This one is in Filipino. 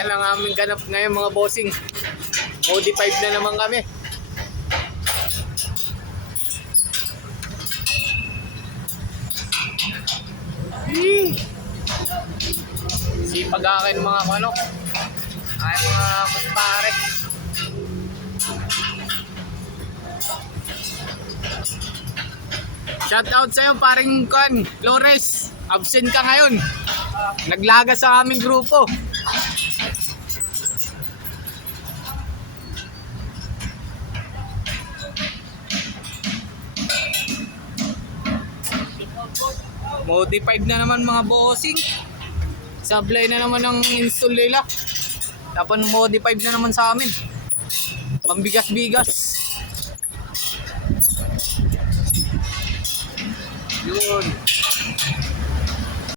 Ayan ang aming ganap ngayon mga bossing. Modified na naman kami. Sipag akin mga manok. Ay mga kumpare. Shout out sa'yo paring Juan Flores. Absent ka ngayon. Naglaga sa aming grupo. Modified na naman mga bossing. Sablay na naman ang install nila. Tapos modified na naman sa amin. Pambigas-bigas. Yun.